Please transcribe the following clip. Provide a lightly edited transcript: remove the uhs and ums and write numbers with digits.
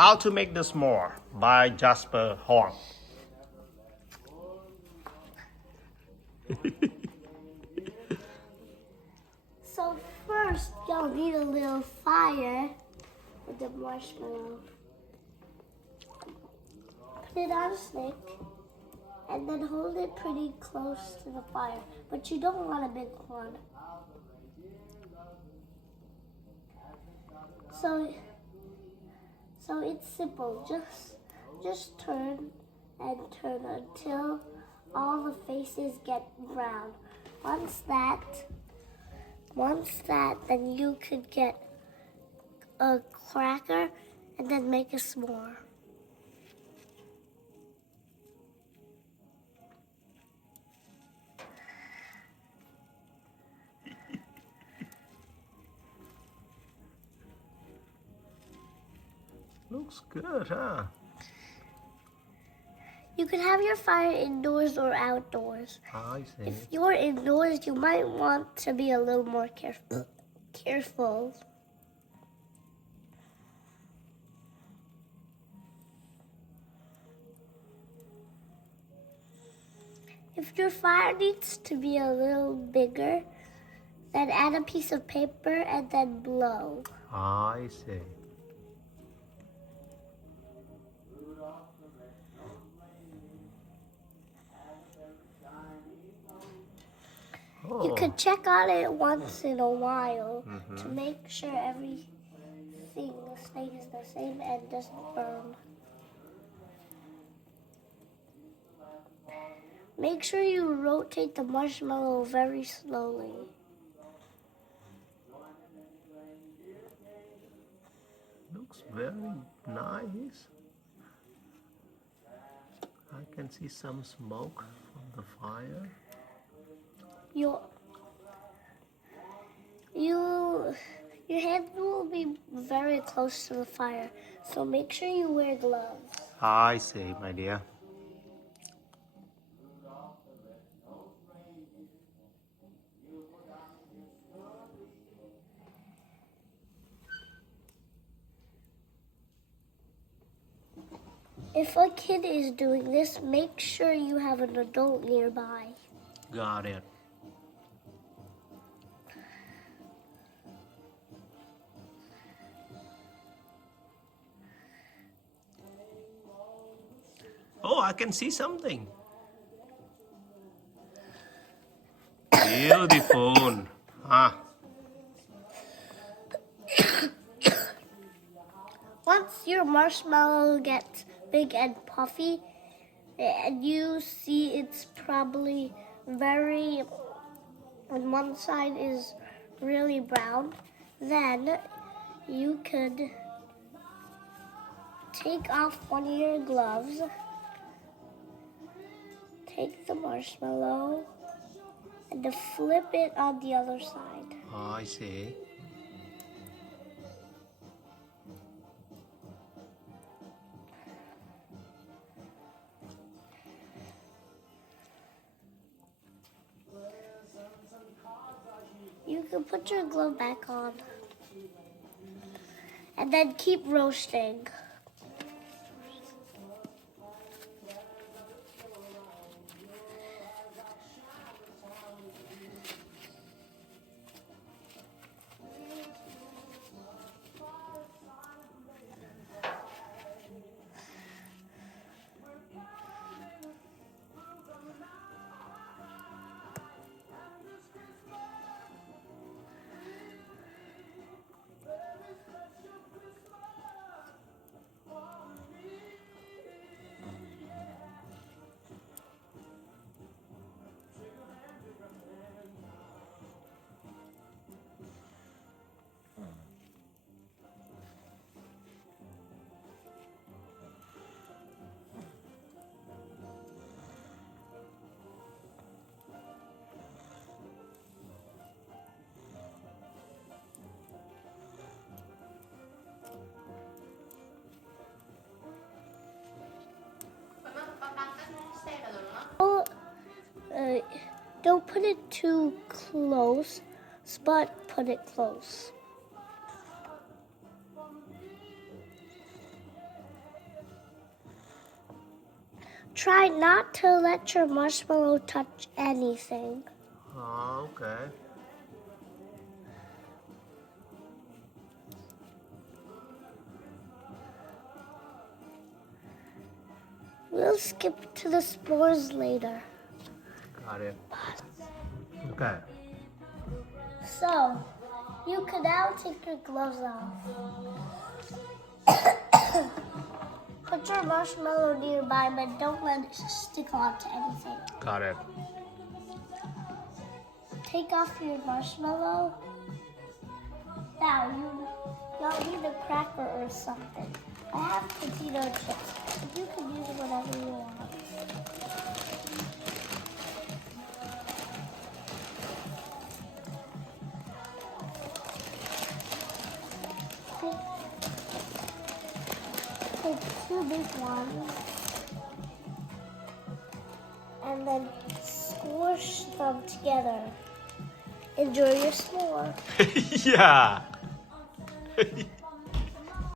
How to make the s'more by Jasper Hoang. So first, you'll need a little fire with the marshmallow. Put it on a stick and then hold it pretty close to the fire, but you don't want a big one. So it's simple. Just turn and turn until all the faces get brown. Once that, then you could get a cracker and then make a s'more. Looks good, huh? You can have your fire indoors or outdoors. I see. If you're indoors, you might want to be a little more careful. If your fire needs to be a little bigger, then add a piece of paper and then blow. I see. You could check on it once in a while to make sure everything stays the same and doesn't burn. Make sure you rotate the marshmallow very slowly. Looks very nice. I can see some smoke from the fire. Your hand will be very close to the fire, so make sure you wear gloves. I see, my dear. If a kid is doing this, make sure you have an adult nearby. Got it. Oh, I can see something. Beautiful. Ah. Once your marshmallow gets big and puffy, and you see it's probably on one side is really brown, then you could take off one of your gloves, take the marshmallow, and to flip it on the other side. Oh, I see. You can put your glove back on and then keep roasting. Don't put it too close, but put it close. Try not to let your marshmallow touch anything. Oh, okay. We'll skip to the s'mores later. Got it. Okay. So, you can now take your gloves off. Put your marshmallow nearby, but don't let it stick onto anything. Got it. Take off your marshmallow. Now, you'll need a cracker or something. I have potato chips, but you can use whatever you want. Take 2 big ones and then squish them together. Enjoy your s'more. Yeah.